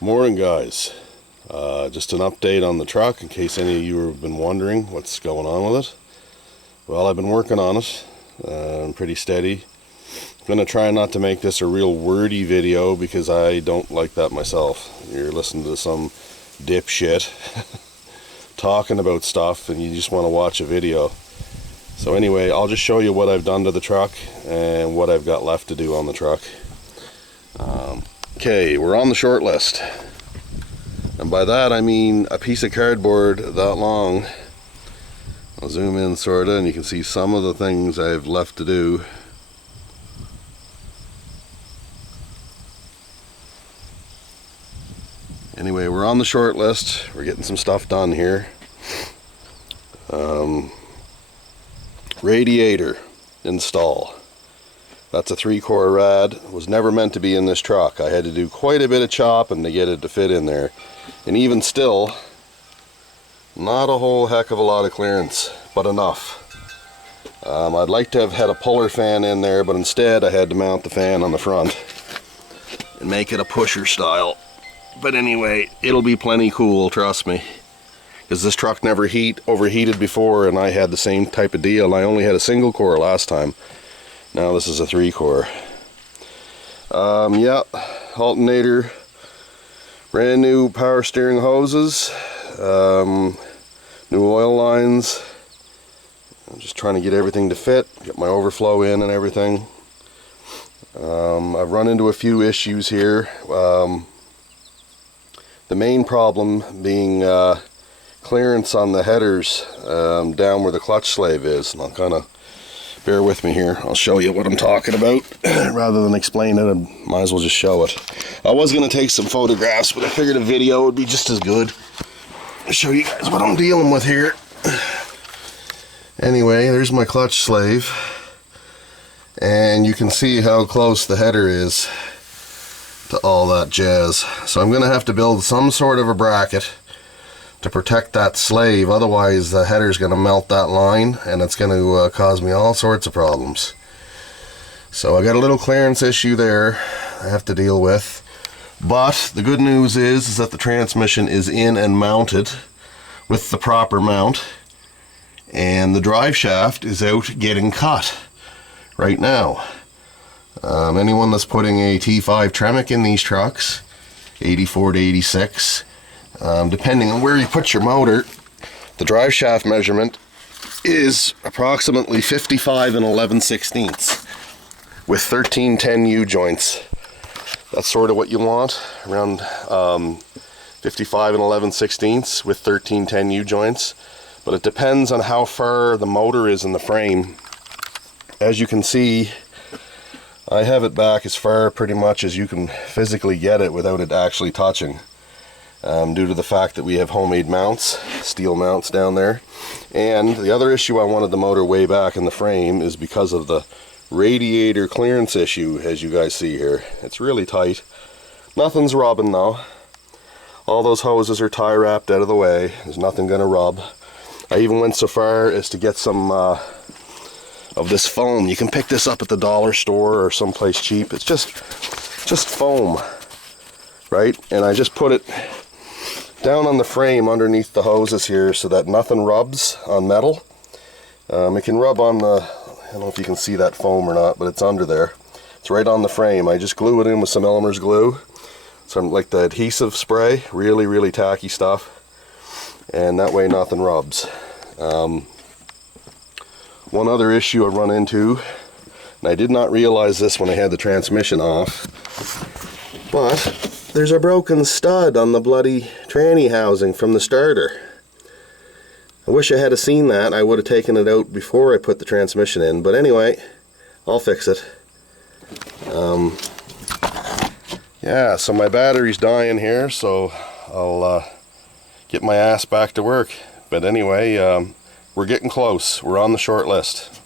Morning, guys. Just an update on the truck in case any of you have been wondering what's going on with it. Well, I've been working on it. I'm pretty steady. I'm going to try not to make this a real wordy video because I don't like that myself. You're listening to some dipshit talking about stuff and you just want to watch a video. So anyway, I'll just show you what I've done to the truck and what I've got left to do on the truck. Okay, we're on the short list. And by that I mean a piece of cardboard that long. I'll zoom in sorta and you can see some of the things I've left to do. Anyway, we're on the short list. We're getting some stuff done here. Radiator install. That's a 3-core rad. It was never meant to be in this truck. I had to do quite a bit of chopping to get it to fit in there. And even still, not a whole heck of a lot of clearance, but enough. I'd like to have had a puller fan in there, but instead I had to mount the fan on the front and make it a pusher style. But anyway, it'll be plenty cool, trust me. Because this truck never overheated before, and I had the same type of deal. I only had a single core last time. Now this is a 3-core. Yeah, Alternator, brand new power steering hoses, new oil lines. I'm just trying to get everything to fit, get my overflow in and everything. I've run into a few issues here. The main problem being clearance on the headers down where the clutch slave is. And I'll kind of bear with me here. I'll show you what I'm talking about. Rather than explain it, I might as well just show it. I was going to take some photographs, but I figured a video would be just as good. I'll show you guys what I'm dealing with here. Anyway, there's my clutch slave. And you can see how close the header is to all that jazz. So I'm going to have to build some sort of a bracket to protect that slave, otherwise the header's going to melt that line and it's going to cause me all sorts of problems. So I got a little clearance issue there I have to deal with, but the good news is that the transmission is in and mounted with the proper mount, and the drive shaft is out getting cut right now. Anyone that's putting a T5 Tremec in these trucks, 84 to 86, depending on where you put your motor, the drive shaft measurement is approximately 55 and 11/16 with 1310 U-joints. That's sort of what you want, around 55 and 11/16 with 1310 U-joints. But it depends on how far the motor is in the frame. As you can see, I have it back as far pretty much as you can physically get it without it actually touching. Due to the fact that we have homemade mounts, steel mounts down there. And the other issue I wanted the motor way back in the frame is because of the radiator clearance issue, as you guys see here. It's really tight. Nothing's rubbing though. All those hoses are tie wrapped out of the way. There's nothing gonna rub. I even went so far as to get some of this foam. You can pick this up at the dollar store or someplace cheap. It's just foam, right? And I just put it down on the frame underneath the hoses here so that nothing rubs on metal. It can rub on the, I don't know if you can see that foam or not, but it's under there. It's right on the frame. I just glue it in with some Elmer's glue. Some like the adhesive spray, really tacky stuff. And that way nothing rubs. One other issue I run into, and I did not realize this when I had the transmission off, but there's a broken stud on the bloody tranny housing from the starter. I wish I had seen that. I would have taken it out before I put the transmission in, but anyway, I'll fix it. Yeah, so my battery's dying here, so I'll get my ass back to work. But anyway, we're getting close. We're on the short list.